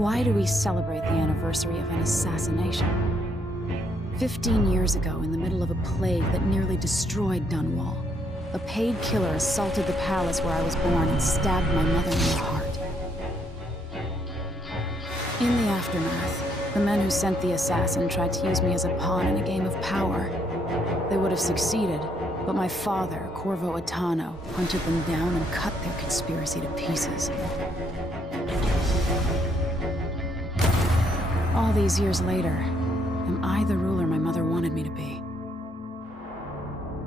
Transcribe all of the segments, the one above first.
Why do we celebrate the anniversary of an assassination? 15 years ago, in the middle of a plague that nearly destroyed Dunwall, a paid killer assaulted the palace where I was born and stabbed my mother in the heart. In the aftermath, the men who sent the assassin tried to use me as a pawn in a game of power. They would have succeeded, but my father, Corvo Attano, hunted them down and cut their conspiracy to pieces. All these years later, am I the ruler my mother wanted me to be?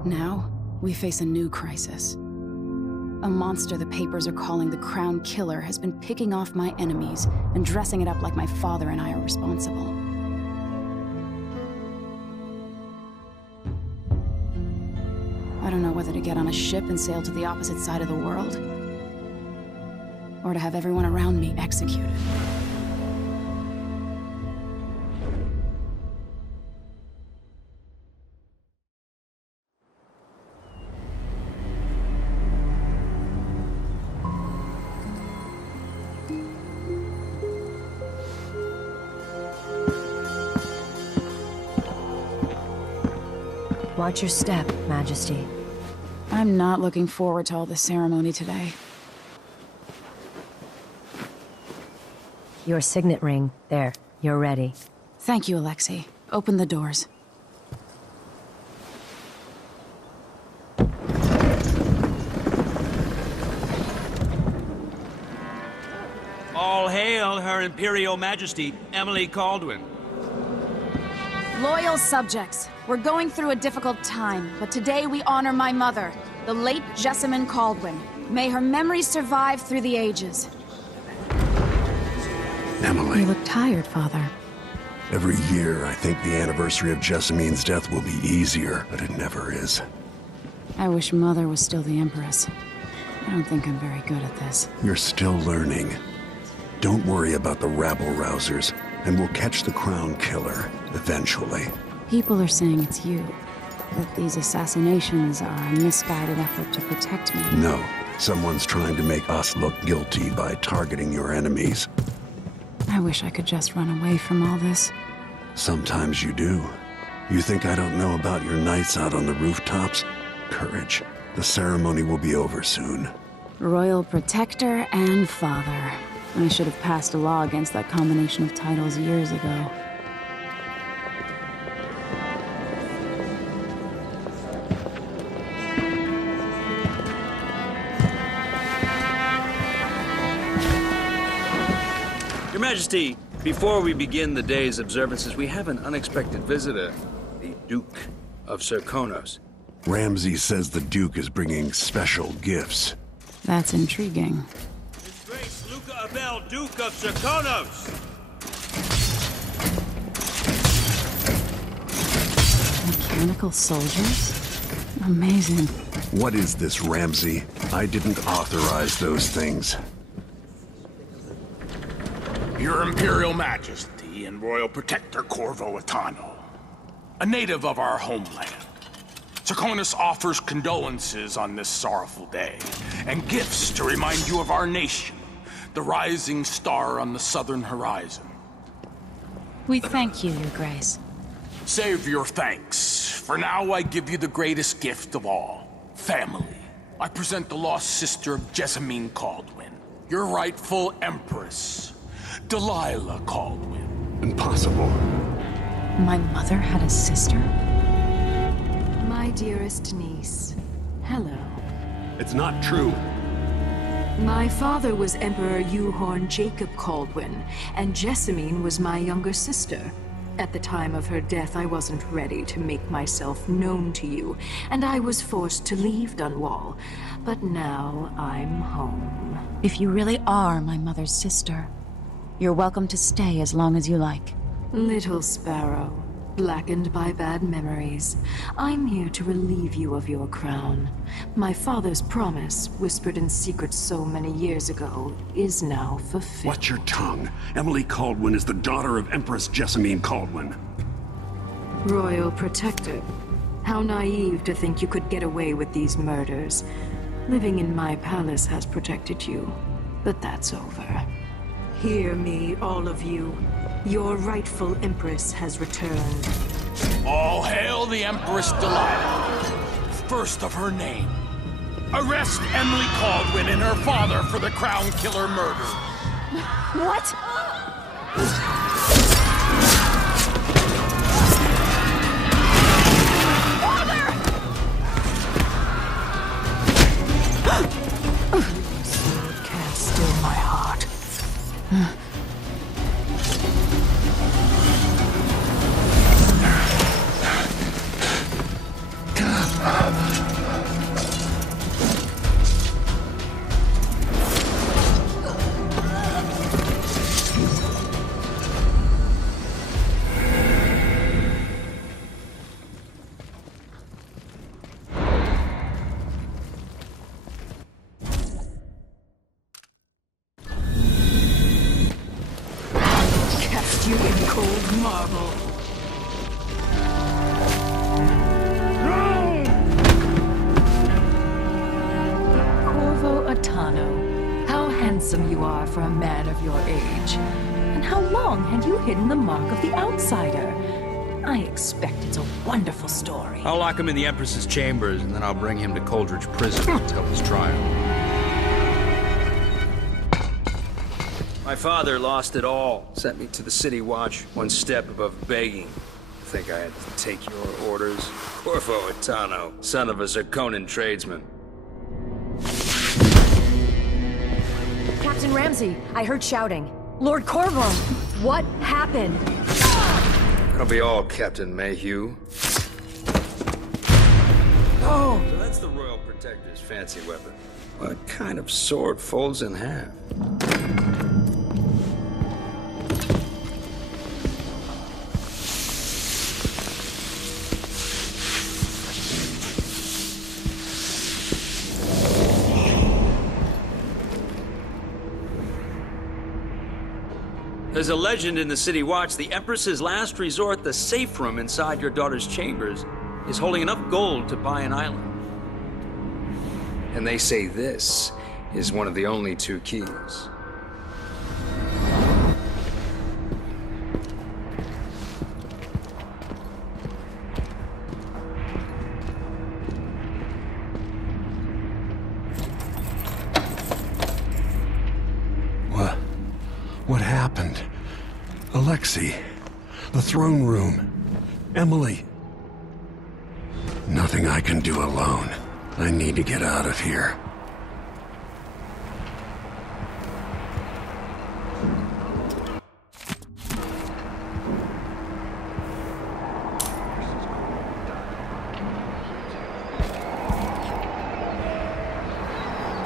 Now, we face a new crisis. A monster the papers are calling the Crown Killer has been picking off my enemies and dressing it up like my father and I are responsible. I don't know whether to get on a ship and sail to the opposite side of the world, or to have everyone around me executed. Watch your step, Majesty. I'm not looking forward to all the ceremony today. Your signet ring. There, you're ready. Thank you, Alexei. Open the doors. All hail Her Imperial Majesty, Emily Caldwin. Loyal subjects, we're going through a difficult time, but today we honor my mother, the late Jessamine Caldwin. May her memory survive through the ages. Emily. You look tired, Father. Every year, I think the anniversary of Jessamine's death will be easier, but it never is. I wish Mother was still the Empress. I don't think I'm very good at this. You're still learning. Don't worry about the rabble-rousers, and we'll catch the Crown Killer, eventually. People are saying it's you. That these assassinations are a misguided effort to protect me. No. Someone's trying to make us look guilty by targeting your enemies. I wish I could just run away from all this. Sometimes you do. You think I don't know about your nights out on the rooftops? Courage. The ceremony will be over soon. Royal Protector and Father. I should have passed a law against that combination of titles years ago. Your Majesty, before we begin the day's observances, we have an unexpected visitor, the Duke of Serkonos. Ramsay says the Duke is bringing special gifts. That's intriguing. His Grace Luca Abel, Duke of Serkonos! Mechanical soldiers? Amazing. What is this, Ramsay? I didn't authorize those things. Your Imperial Majesty and Royal Protector Corvo Attano, a native of our homeland. Serkonos offers condolences on this sorrowful day, and gifts to remind you of our nation, the rising star on the southern horizon. We thank you, Your Grace. Save your thanks. For now, I give you the greatest gift of all, family. I present the lost sister of Jessamine Caldwin, your rightful Empress, Delilah Caldwin. Impossible. My mother had a sister? My dearest niece, hello. It's not true. My father was Emperor Euhorn Jacob Caldwin, and Jessamine was my younger sister. At the time of her death, I wasn't ready to make myself known to you, and I was forced to leave Dunwall. But now I'm home. If you really are my mother's sister, you're welcome to stay as long as you like. Little sparrow, blackened by bad memories, I'm here to relieve you of your crown. My father's promise, whispered in secret so many years ago, is now fulfilled. Watch your tongue. Emily Caldwin is the daughter of Empress Jessamine Caldwin. Royal Protector, how naive to think you could get away with these murders. Living in my palace has protected you, but that's over. Hear me, all of you. Your rightful Empress has returned. All hail the Empress Delilah, first of her name. Arrest Emily Caldwin and her father for the Crown Killer murder. What? Sword can't still my heart. Cast you in cold marble. Corvo Atano, how handsome you are for a man of your age. And how long had you hidden the mark of the outsider? I expect it's a wonderful story. I'll lock him in the Empress's chambers, and then I'll bring him to Coldridge Prison to tell his trial. My father lost it all. Sent me to the City Watch, one step above begging. I think I had to take your orders. Corvo Atano, son of a Zirconan tradesman. Captain Ramsey, I heard shouting. Lord Corvo, what happened? That'll be all, Captain Mayhew. Oh! So that's the Royal Protector's fancy weapon. What kind of sword folds in half? There's a legend in the City Watch, the Empress's last resort, the safe room inside your daughter's chambers, is holding enough gold to buy an island. And they say this is one of the only two keys. What happened? Alexei, the throne room, Emily. Nothing I can do alone. I need to get out of here.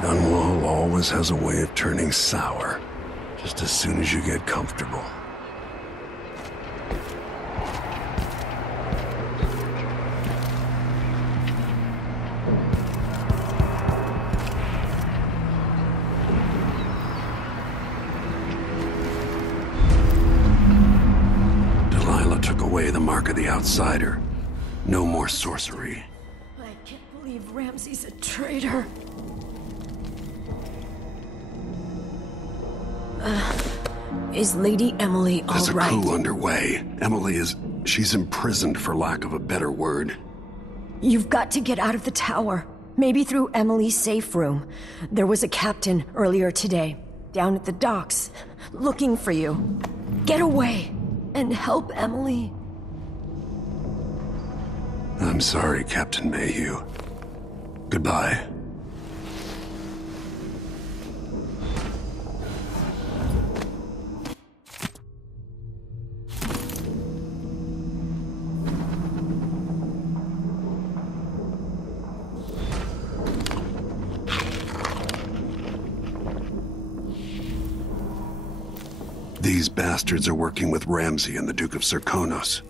Dunwall always has a way of turning sour. Just as soon as you get comfortable. Delilah took away the mark of the outsider. No more sorcery. I can't believe Ramsey's a traitor. Is Lady Emily all right? There's a coup underway. She's imprisoned for lack of a better word. You've got to get out of the tower. Maybe through Emily's safe room. There was a captain earlier today, down at the docks, looking for you. Get away and help Emily. I'm sorry, Captain Mayhew. Goodbye. These bastards are working with Ramsey and the Duke of Zirconos.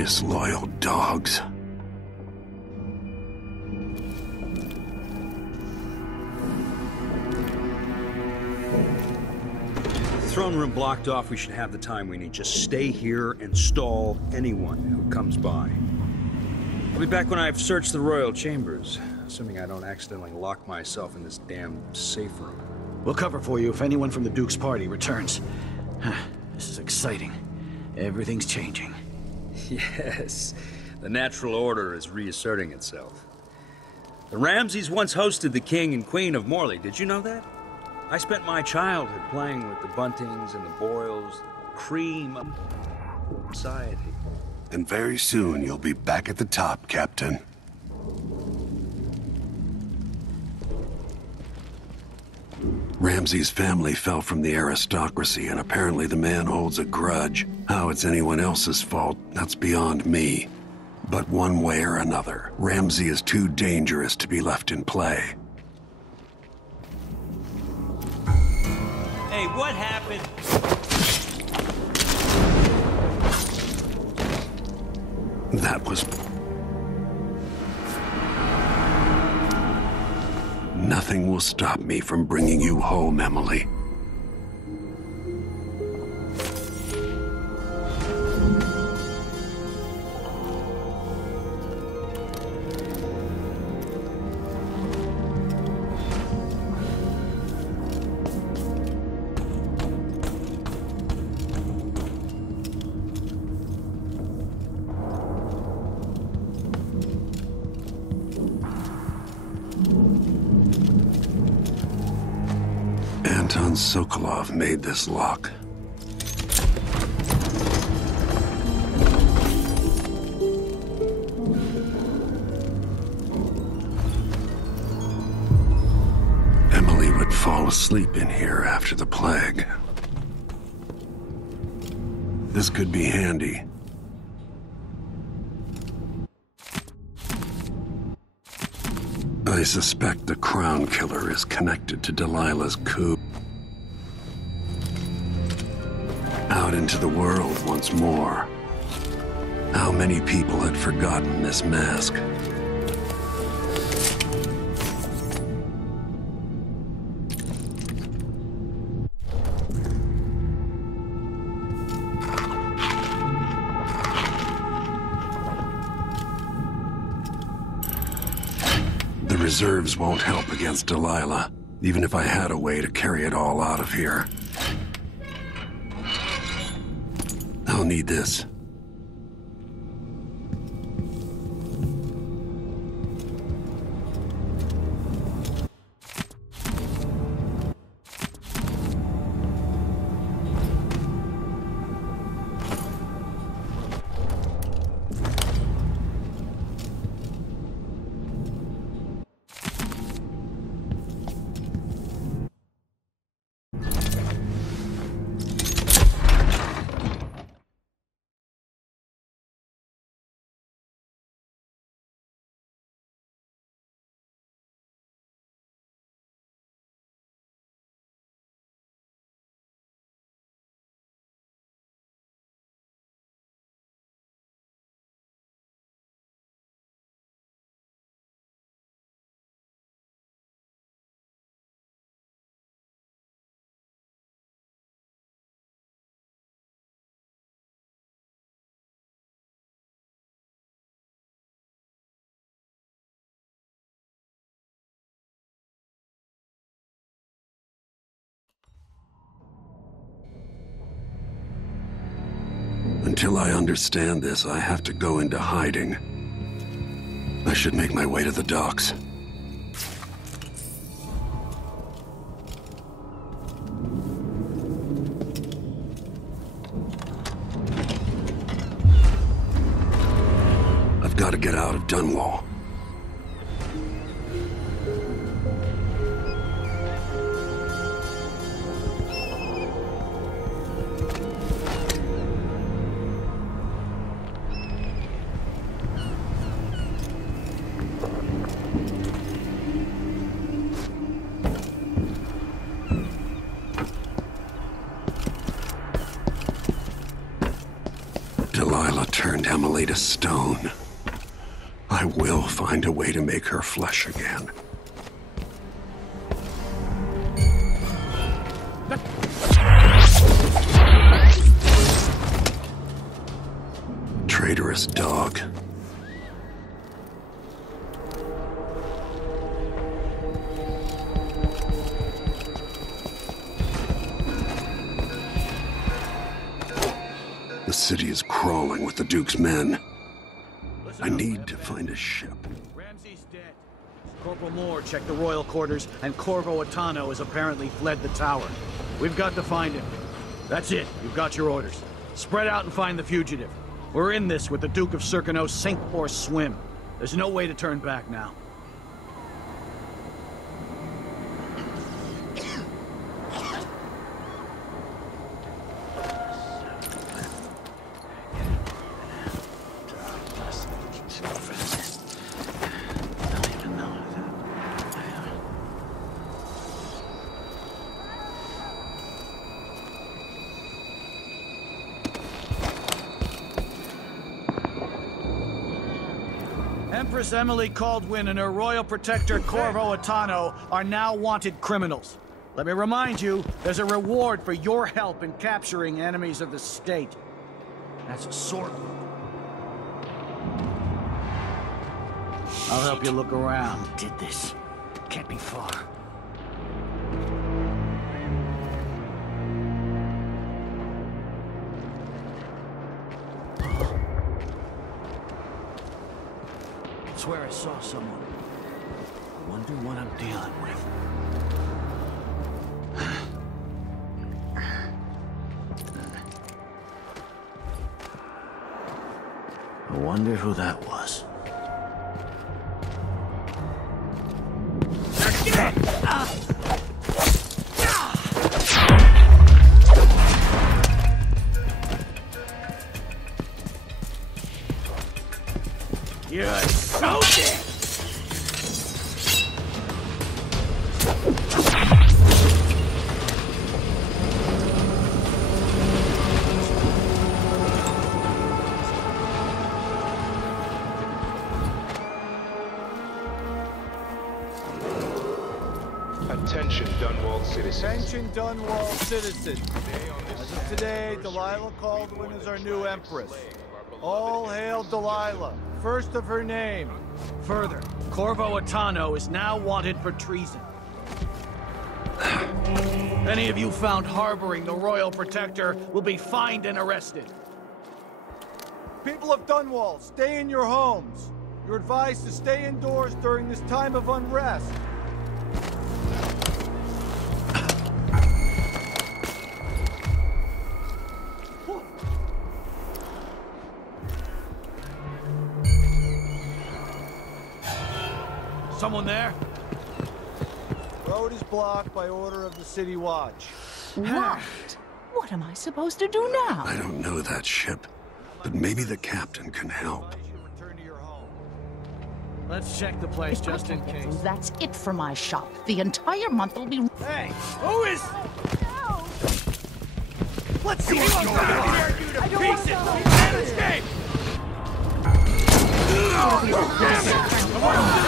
Disloyal dogs. Throne room blocked off. We should have the time we need. Just stay here and stall anyone who comes by. I'll be back when I've searched the royal chambers, assuming I don't accidentally lock myself in this damn safe room. We'll cover for you if anyone from the Duke's party returns. This is exciting. Everything's changing. Yes, the natural order is reasserting itself. The Ramseys once hosted the king and queen of Morley. Did you know that? I spent my childhood playing with the Buntings and the Boyles, the cream of society. And very soon you'll be back at the top, Captain. Ramsey's family fell from the aristocracy, and apparently the man holds a grudge. How it's anyone else's fault, that's beyond me. But one way or another, Ramsey is too dangerous to be left in play. Hey, what happened? That was... Nothing will stop me from bringing you home, Emily. Anton Sokolov made this lock. Emily would fall asleep in here after the plague. This could be handy. I suspect the Crown Killer is connected to Delilah's coup. Out into the world once more. How many people had forgotten this mask? The reserves won't help against Delilah, even if I had a way to carry it all out of here. I'll need this. Until I understand this, I have to go into hiding. I should make my way to the docks. I've got to get out of Dunwall. Delilah turned Emily to stone. I will find a way to make her flesh again. Traitorous dog. The city is crawling with the Duke's men. I need to find a ship. Ramsey's dead. Corporal Moore checked the royal quarters, and Corvo Attano has apparently fled the tower. We've got to find him. That's it. You've got your orders. Spread out and find the fugitive. We're in this with the Duke of Circano, sink or swim. There's no way to turn back now. Empress Emily Caldwin and her royal protector Corvo Attano are now wanted criminals. Let me remind you, there's a reward for your help in capturing enemies of the state. That's a sword. I'll help you look around. Who did this? Can't be far. I swear I saw someone. I wonder what I'm dealing with. I wonder who that was. You're so dead! Attention, Dunwall citizens. Attention, Dunwall citizens. As of today, Delilah Caldwin is our new Empress. All hail Delilah, first of her name. Further, Corvo Attano is now wanted for treason. Any of you found harboring the Royal Protector will be fined and arrested. People of Dunwall, stay in your homes. You're advised to stay indoors during this time of unrest. Someone there? Road is blocked by order of the City Watch. What? What am I supposed to do now? I don't know that ship, but maybe the captain can help. Return to your home. Let's check the place just in case. That's it for my shop. The entire month will be... Hey, who is... No! Let's see what's going on here, you to pieces! You can't escape! Come on!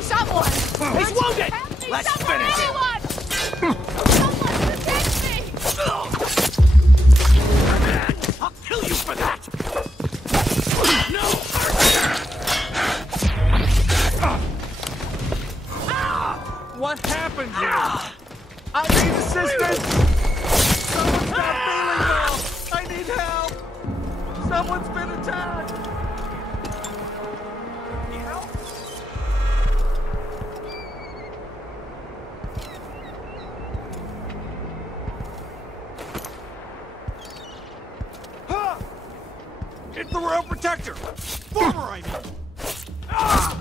Someone! He's wounded! Let's finish it! Someone protect me! I'll kill you for that! No! What happened here? I need assistance! Someone's not feeling well! I need help! Someone's been attacked! It's the Royal Protector! Former, I mean! Ah!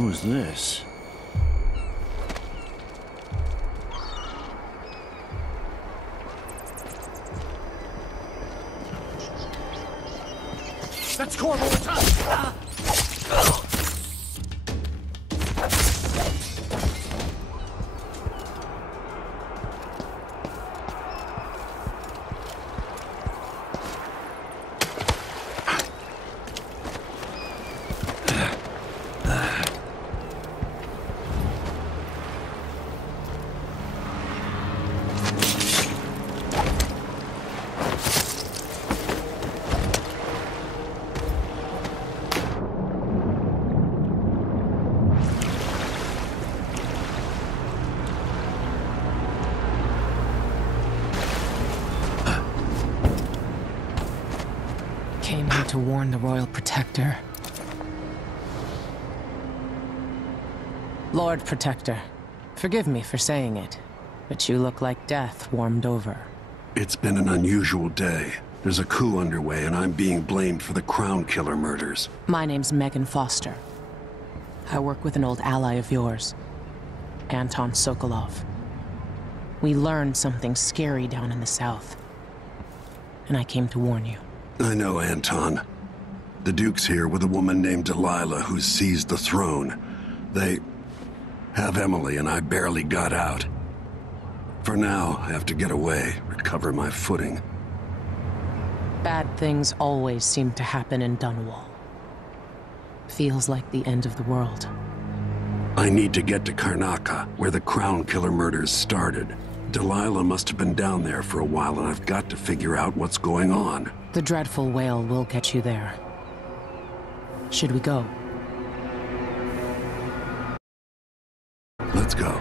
Who's this? That's Corvo Atano! Came here to warn the Royal Protector. Lord Protector, forgive me for saying it, but you look like death warmed over. It's been an unusual day. There's a coup underway, and I'm being blamed for the Crown Killer murders. My name's Megan Foster. I work with an old ally of yours, Anton Sokolov. We learned something scary down in the south, and I came to warn you. I know Anton. The Duke's here with a woman named Delilah who's seized the throne. They have Emily, and I barely got out. For now, I have to get away, recover my footing. Bad things always seem to happen in Dunwall. Feels like the end of the world. I need to get to Karnaca, where the Crown Killer murders started. Delilah must have been down there for a while, and I've got to figure out what's going on. The dreadful whale will get you there. Should we go? Let's go.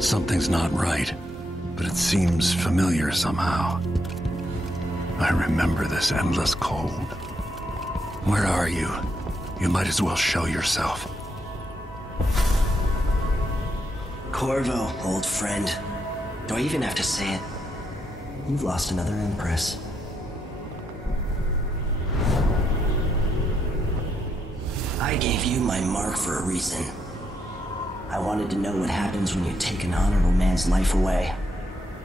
Something's not right, but it seems familiar somehow. I remember this endless cold. Where are you? You might as well show yourself. Corvo, old friend. Do I even have to say it? You've lost another Empress. I gave you my mark for a reason. I wanted to know what happens when you take an honorable man's life away.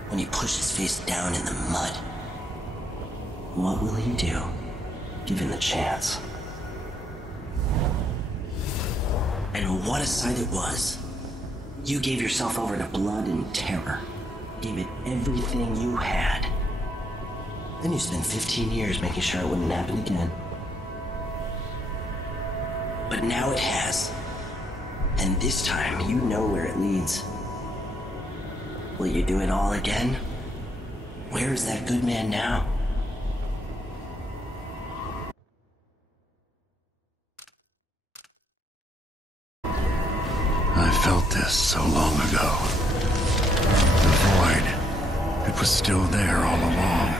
When you push his face down in the mud. What will he do, given the chance? And what a sight it was. You gave yourself over to blood and terror. Gave it everything you had. Then you spent 15 years making sure it wouldn't happen again. But now it has. And this time, you know where it leads. Will you do it all again? Where is that good man now? I felt this so long ago. The void. It was still there all along.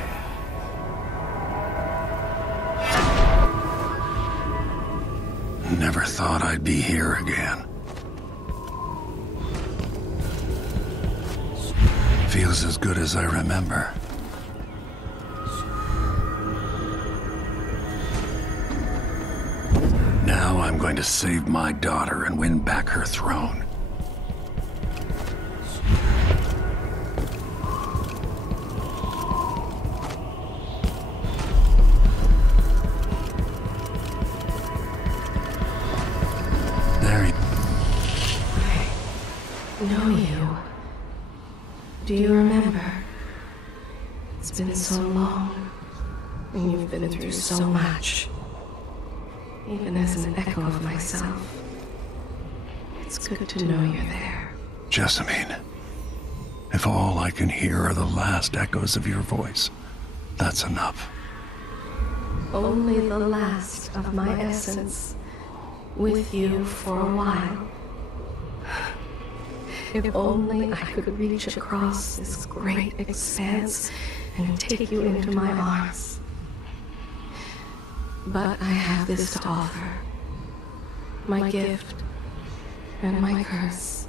Never thought I'd be here again. Feels as good as I remember. Now I'm going to save my daughter and win back her throne. Know you. Do you remember? It's been so long, and you've been through so much. even as an echo of myself. It's good to know you're there. Jessamine, if all I can hear are the last echoes of your voice, that's enough. Only the last of my essence, with you for a while. If only I could reach across this great expanse and take you into my arms. But I have this to offer. My gift and my curse.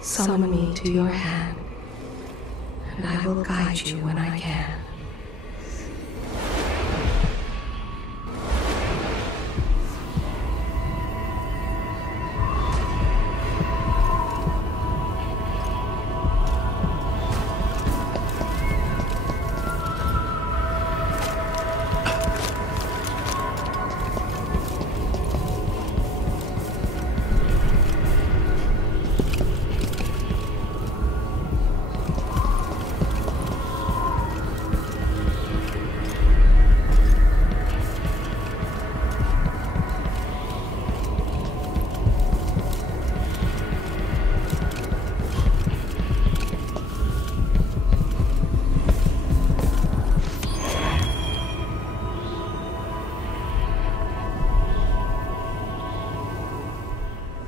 Summon me to your hand, and I will guide you when I can.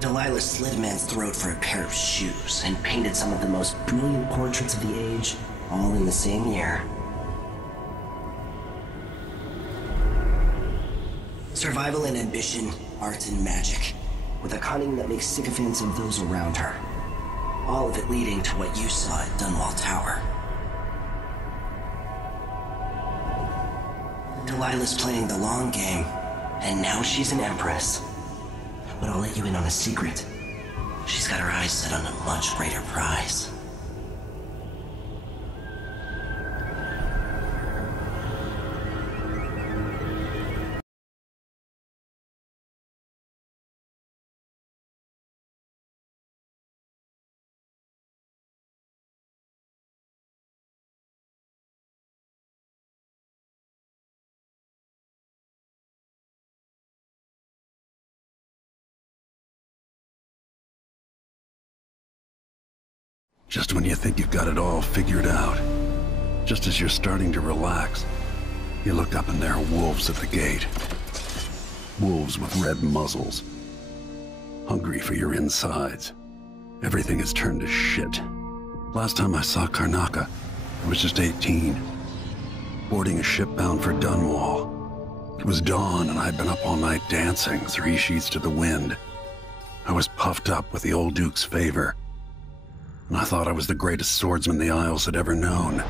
Delilah slit a man's throat for a pair of shoes and painted some of the most brilliant portraits of the age, all in the same year. Survival and ambition, art and magic, with a cunning that makes sycophants of those around her. All of it leading to what you saw at Dunwall Tower. Delilah's playing the long game, and now she's an empress. But I'll let you in on a secret. She's got her eyes set on a much greater prize. Just when you think you've got it all figured out, just as you're starting to relax, you look up and there are wolves at the gate. Wolves with red muzzles, hungry for your insides. Everything has turned to shit. Last time I saw Karnaca, I was just 18, boarding a ship bound for Dunwall. It was dawn and I'd been up all night dancing, 3 sheets to the wind. I was puffed up with the old Duke's favor, and I thought I was the greatest swordsman the Isles had ever known.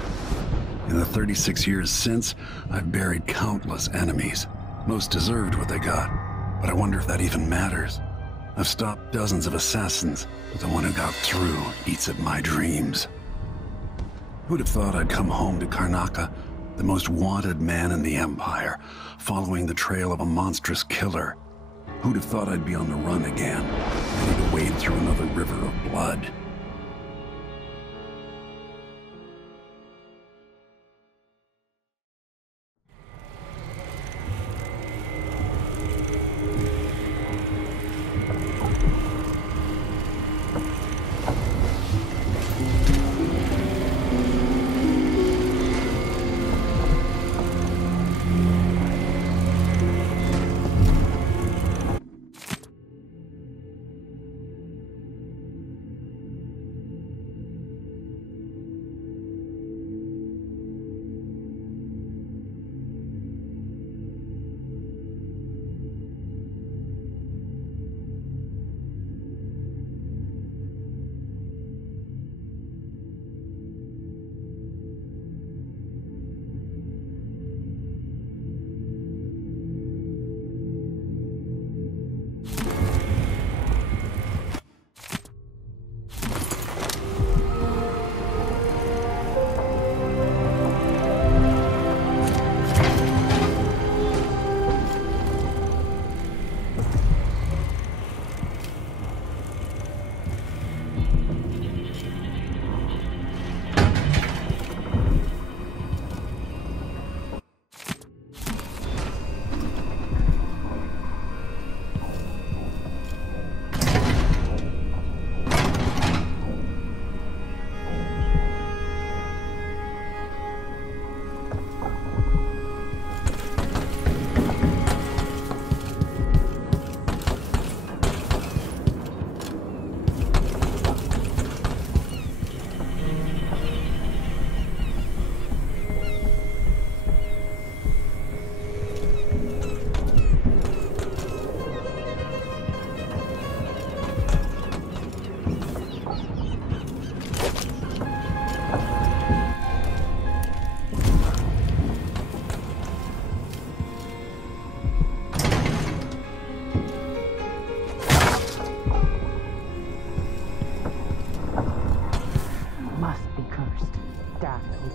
In the 36 years since, I've buried countless enemies. Most deserved what they got, but I wonder if that even matters. I've stopped dozens of assassins, but the one who got through eats at my dreams. Who'd have thought I'd come home to Karnaca, the most wanted man in the Empire, following the trail of a monstrous killer? Who'd have thought I'd be on the run again, ready to wade through another river of blood?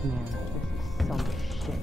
Man, this is some shit.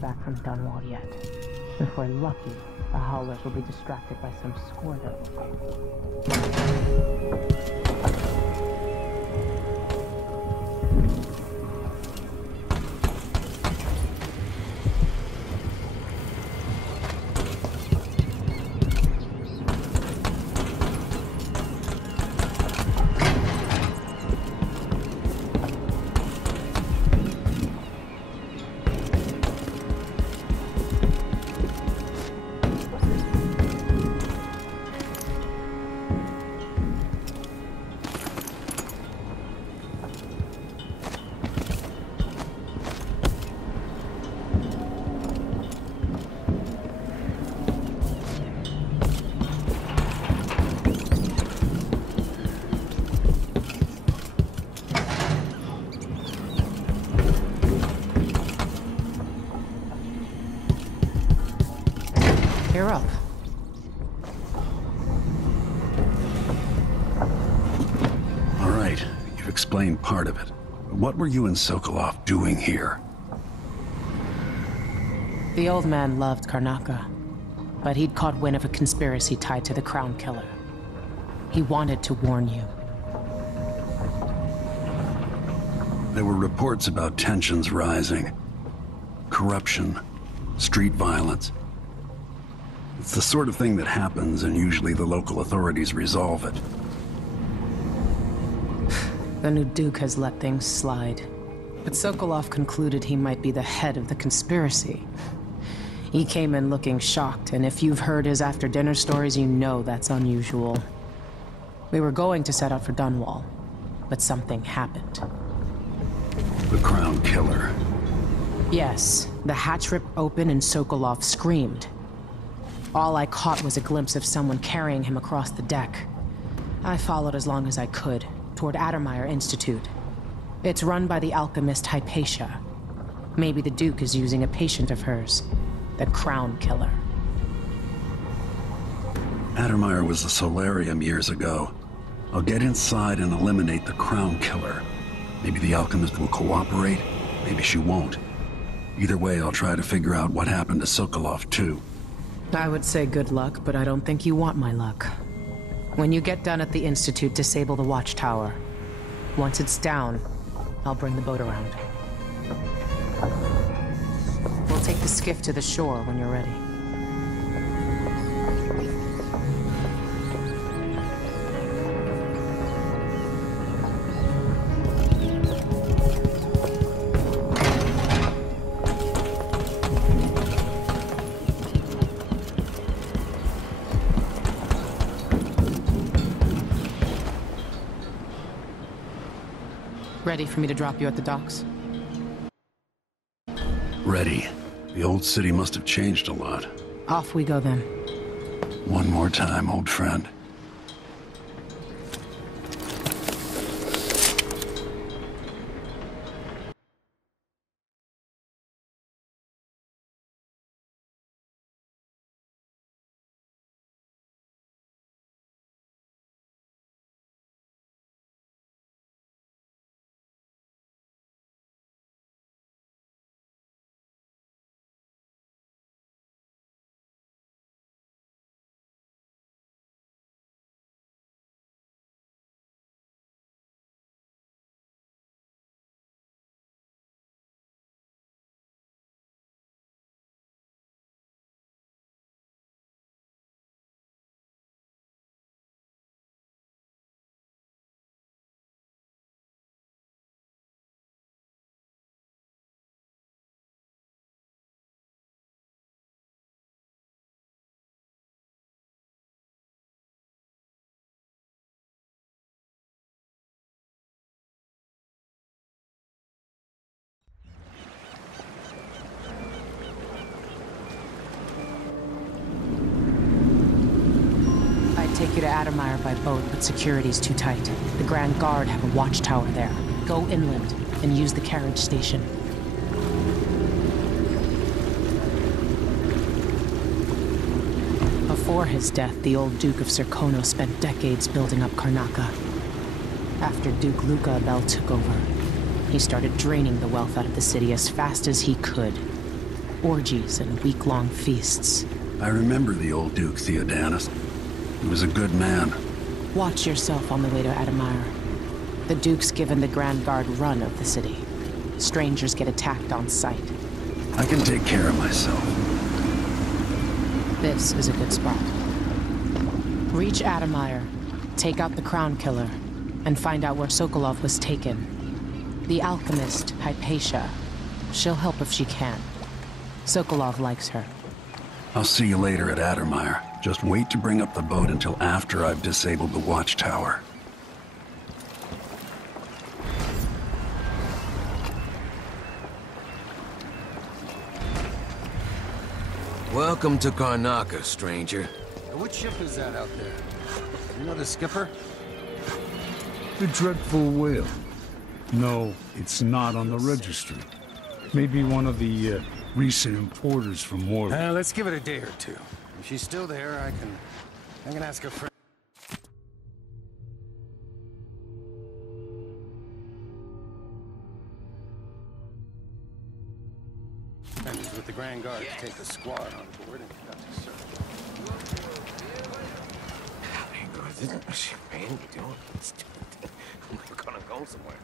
Back from Dunwall yet. If we're lucky, the Howlers will be distracted by some score they're You're up. All right, you've explained part of it. What were you and Sokolov doing here? The old man loved Karnaka, but he'd caught wind of a conspiracy tied to the Crown Killer. He wanted to warn you. There were reports about tensions rising. Corruption, street violence. It's the sort of thing that happens, and usually the local authorities resolve it. The new Duke has let things slide. But Sokolov concluded he might be the head of the conspiracy. He came in looking shocked, and if you've heard his after-dinner stories, you know that's unusual. We were going to set out for Dunwall, but something happened. The Crown Killer. Yes, the hatch ripped open and Sokolov screamed. All I caught was a glimpse of someone carrying him across the deck. I followed as long as I could, toward Addermeyer Institute. It's run by the alchemist Hypatia. Maybe the Duke is using a patient of hers, the Crown Killer. Addermeyer was a solarium years ago. I'll get inside and eliminate the Crown Killer. Maybe the alchemist will cooperate, maybe she won't. Either way, I'll try to figure out what happened to Sokolov, too. I would say good luck, but I don't think you want my luck. When you get done at the Institute, disable the watchtower. Once it's down, I'll bring the boat around. We'll take the skiff to the shore when you're ready. Ready for me to drop you at the docks? Ready. The old city must have changed a lot. Off we go then. One more time, old friend. take you to Addermire by boat, but security's too tight. The Grand Guard have a watchtower there. Go inland and use the carriage station. Before his death, the old Duke of Serkonos spent decades building up Karnaca. After Duke Luca Abel took over, he started draining the wealth out of the city as fast as he could. Orgies and week-long feasts. I remember the old Duke Theodanis. He was a good man. Watch yourself on the way to Addermire. The Duke's given the Grand Guard run of the city. Strangers get attacked on sight. I can take care of myself. This is a good spot. Reach Addermire, take out the Crown Killer, and find out where Sokolov was taken. The alchemist, Hypatia. She'll help if she can. Sokolov likes her. I'll see you later at Addermire. Just wait to bring up the boat until after I've disabled the watchtower. Welcome to Karnaca, stranger. What ship is that out there? You know the skipper? The Dreadful Whale. No, it's not on the registry. Maybe one of the recent importers from Morley. Let's give it a day or two. If she's still there, I can ask her friend. With the Grand Guard to take the squad on board and conduct a search. Man, we're gonna go somewhere.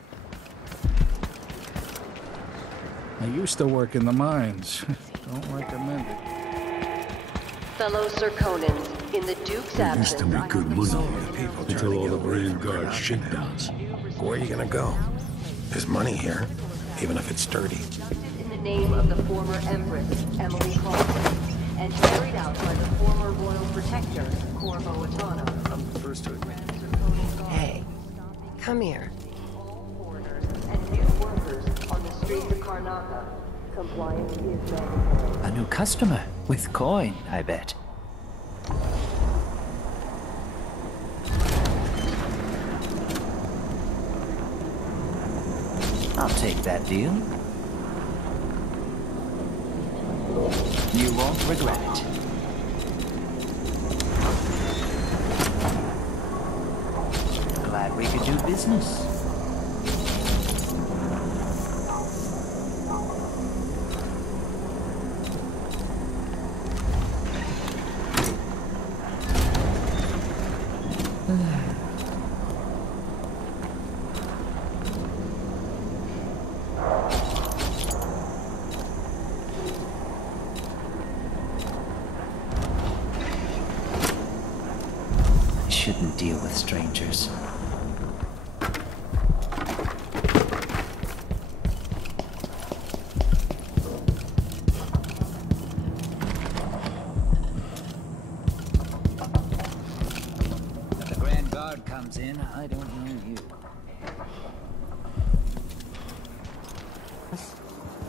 I used to work in the mines. Don't recommend it. Fellow Serkonans, in the Duke's absence, Used to make good money. Until all the Grand Guard shakedowns. Where are you gonna go? There's money here, even if it's dirty. in the name of the former Empress, Emily Caldwell, and carried out by the former Royal Protector, Corvo Attano. I'm the first to admit. Hey, come here. And new workers on the streets of Karnaca. Compliance is mandatory. A new customer with coin, I bet. I'll take that deal. You won't regret it. Glad we could do business. Shouldn't deal with strangers. When the Grand Guard comes in, I don't know you.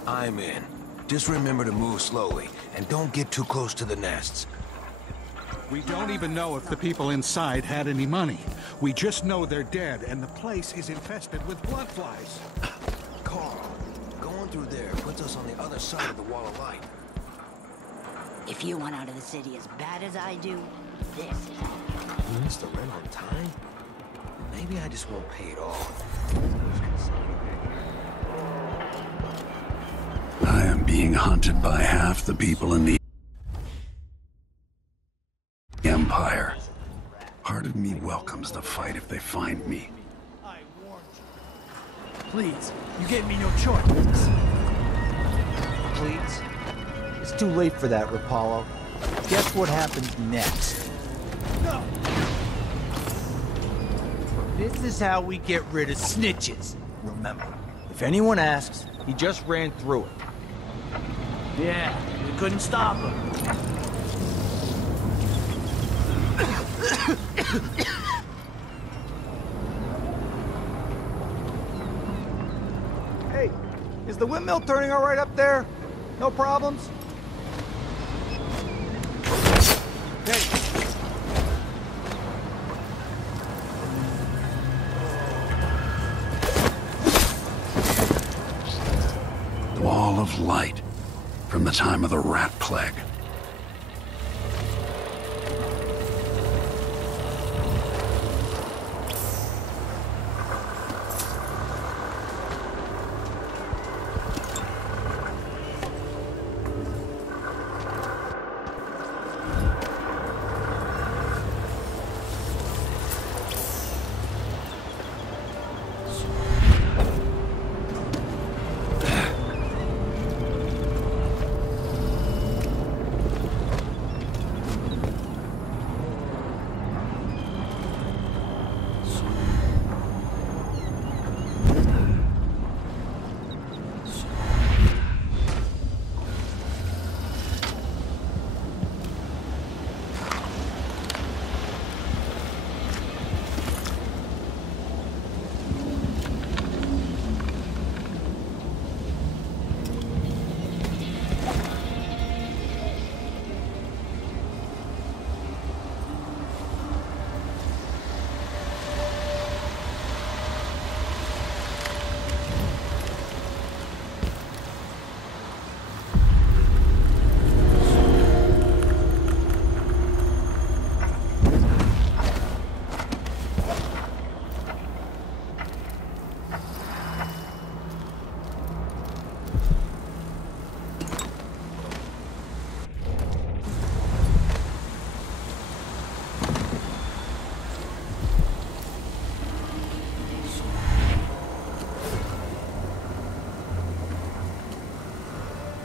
I'm in. Just remember to move slowly, and don't get too close to the nests. We don't even know if the people inside had any money. We just know they're dead, and the place is infested with bloodflies. Carl, going through there puts us on the other side of the wall of light. If you want out of the city as bad as I do, this is it. You missed the rent on time? Maybe I just won't pay it all. I am being hunted by half the people in the Empire. Part of me welcomes the fight if they find me. Please, you gave me no choice. Please? It's too late for that, Rapallo. Guess what happens next? No! This is how we get rid of snitches. Remember, if anyone asks, he just ran through it. Yeah, we couldn't stop him. Hey, is the windmill turning all right up there? No problems? Hey! the time of the rat plague.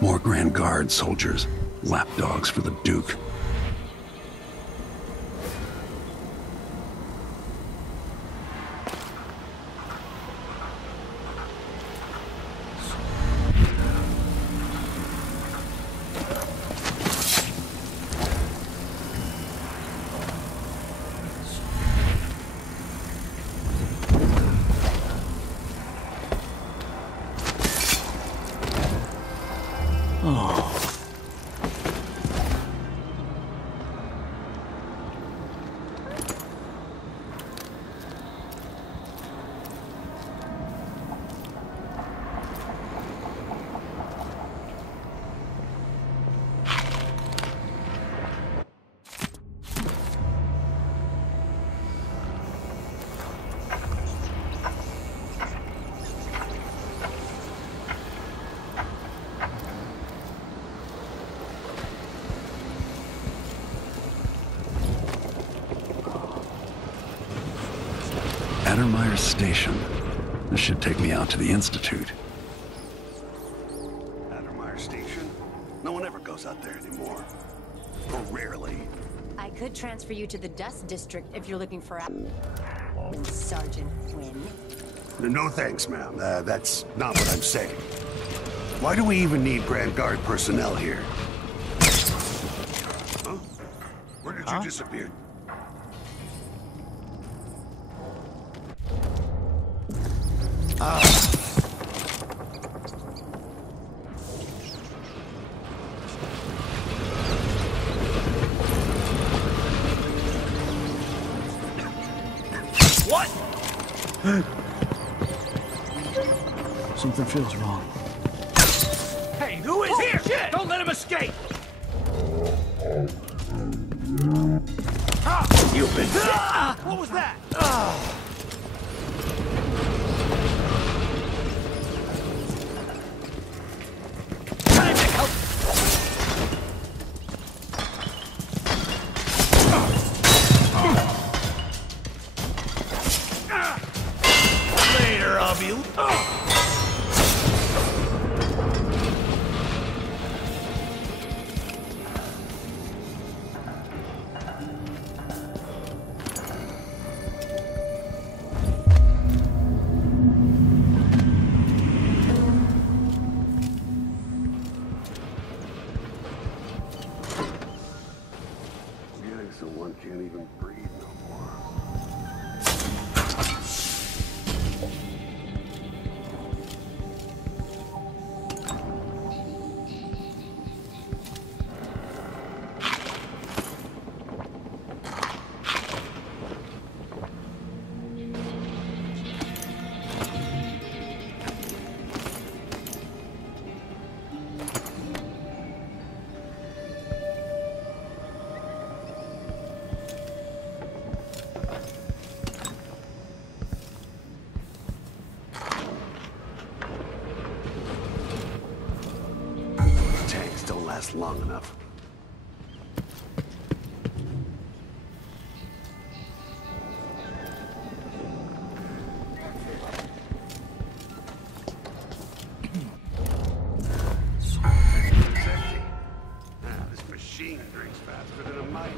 More Grand Guard soldiers, lapdogs for the Duke. Addermeyer Station. This should take me out to the Institute. Addermeyer Station? No one ever goes out there anymore. Or rarely. I could transfer you to the Dust District if you're looking for Sergeant Quinn. No thanks, ma'am. That's not what I'm saying. Why do we even need Grand Guard personnel here? Huh? Where did you disappear? What? Something feels wrong. Hey, who is here? Shit! Don't let him escape! You been What was that? Time to help! Later, I'll be... So one can't even breathe no more. That's long enough. This machine drinks faster than a mite.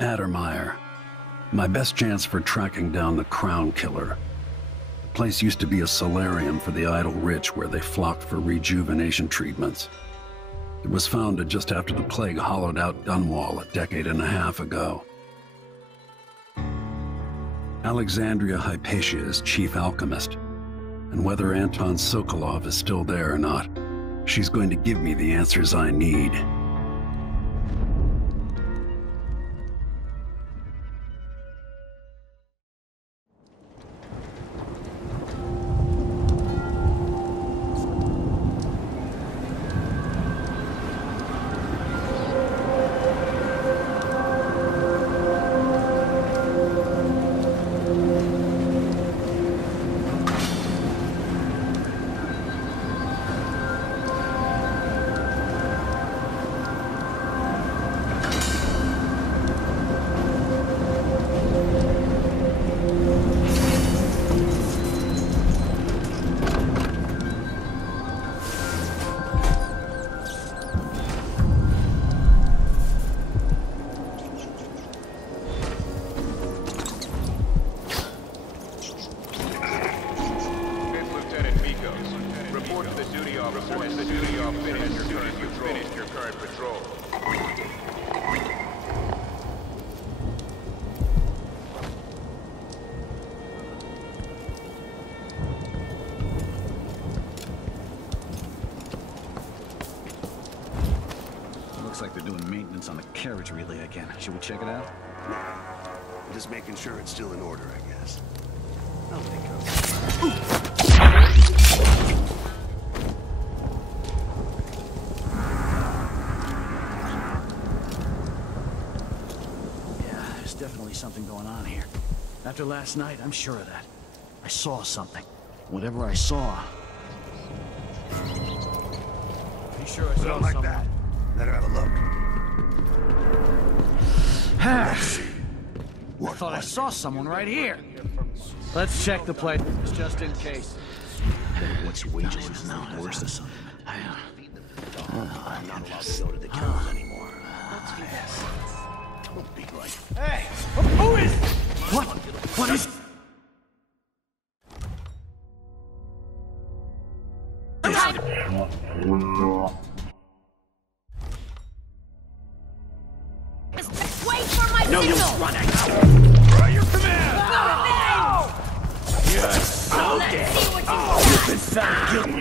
Addermeyer. My best chance for tracking down the Crown Killer. The place used to be a solarium for the idle rich where they flocked for rejuvenation treatments. It was founded just after the plague hollowed out Dunwall a decade and a half ago. Alexandria Hypatia is chief alchemist, and whether Anton Sokolov is still there or not, she's going to give me the answers I need. Looks like they're doing maintenance on the carriage relay again. Should we check it out? I'm just making sure it's still in order, I guess. I'll take care of it. be something going on here. After last night, I'm sure of that. I saw something. Whatever I saw... Be sure I saw something. That. Let her have a look. I thought I saw someone right here. Let's check the place, just in case. What's your wages is now worse than something. I'm not allowed to go to the kennels anymore. Don't be like... Hey! Who is... What? What is... Wait for my No signal! use running! Your command! You're so dead! You've been found guilty!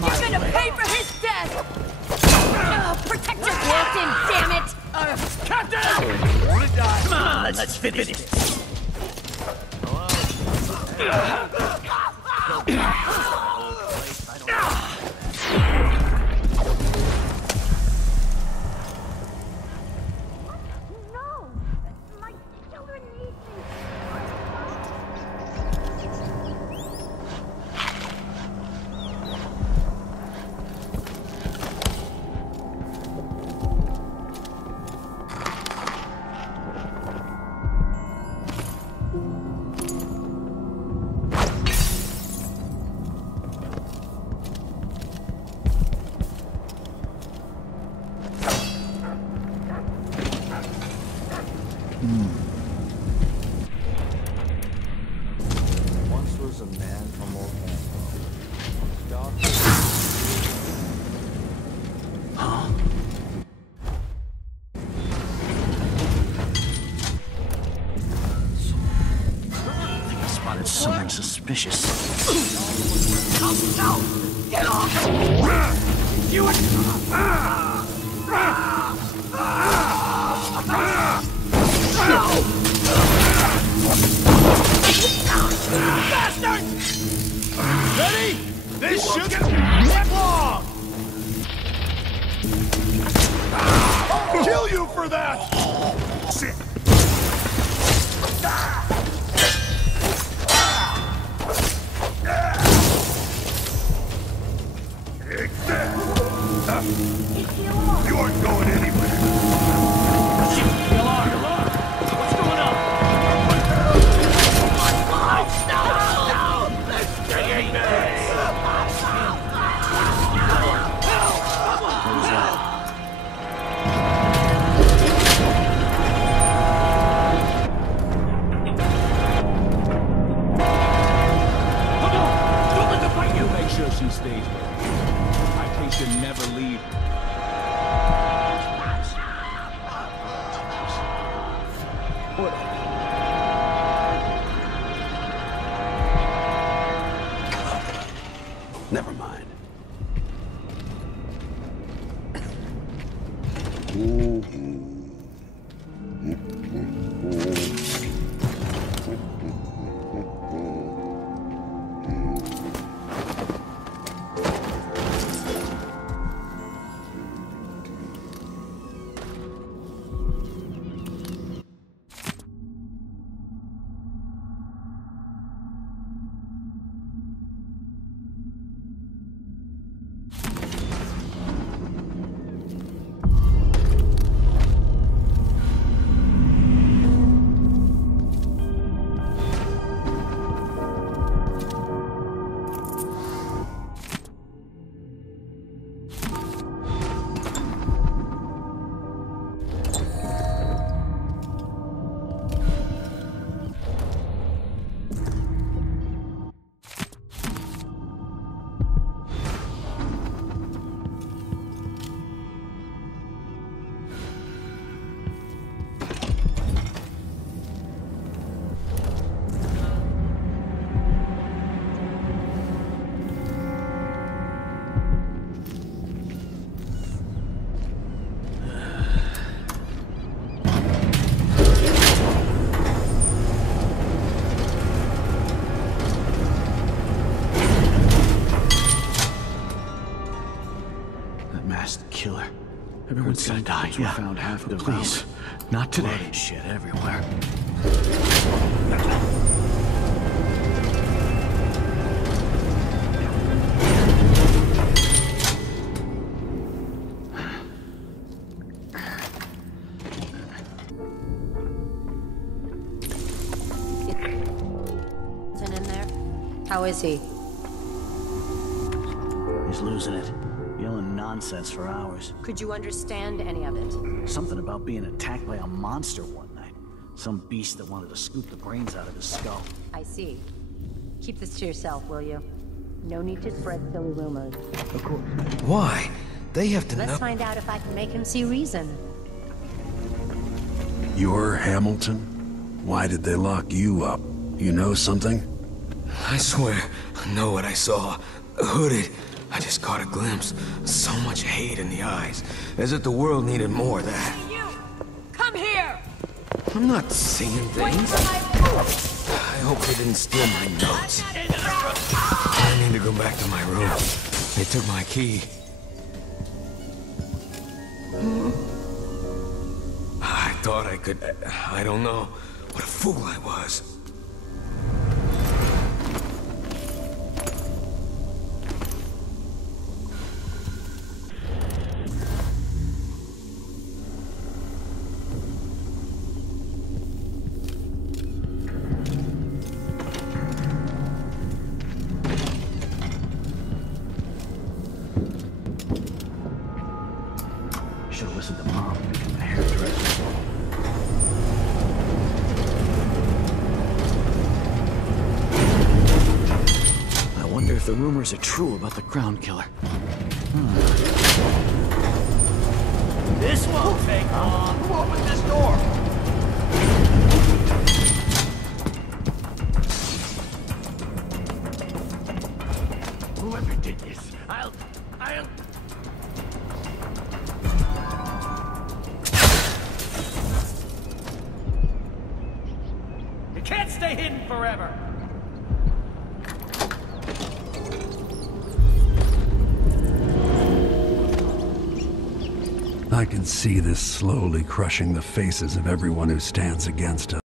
You're gonna pay for his death! Protect your captain, damn it! Captain! Come on, let's finish this! Once was a man from old Huh? I think I spotted someone suspicious. No! Get off! You... Bastard! Ready? This should get long! I'll kill you for that! Shit! You aren't going anywhere. What's going on? Make sure she stays with me. I think she'll never leave. Never mind. That masked killer. Everyone's gonna die. Yeah. Found half devoured. Please, not today. Blood and shit everywhere. Isn't in there? How is he? He's losing it. Yelling nonsense for hours. Could you understand any of it? Something about being attacked by a monster one night. Some beast that wanted to scoop the brains out of his skull. I see. Keep this to yourself, will you? No need to spread silly rumors. Of course. Why? They have to know. Let's find out if I can make him see reason. You're Hamilton? Why did they lock you up? You know something? I swear, I know what I saw. Hooded. I just caught a glimpse. So much hate in the eyes. As if the world needed more of that. Hey, you! Come here! I'm not seeing things. I hope they didn't steal my notes. I need to go back to my room. They took my key. I thought I could... I don't know. What a fool I was. Should have listened to Mom. My hairdresser. I wonder if the rumors are true about the Crown Killer. This won't take long. Who opened this door? Whoever did this, I'll... You can't stay hidden forever. I can see this slowly crushing the faces of everyone who stands against us.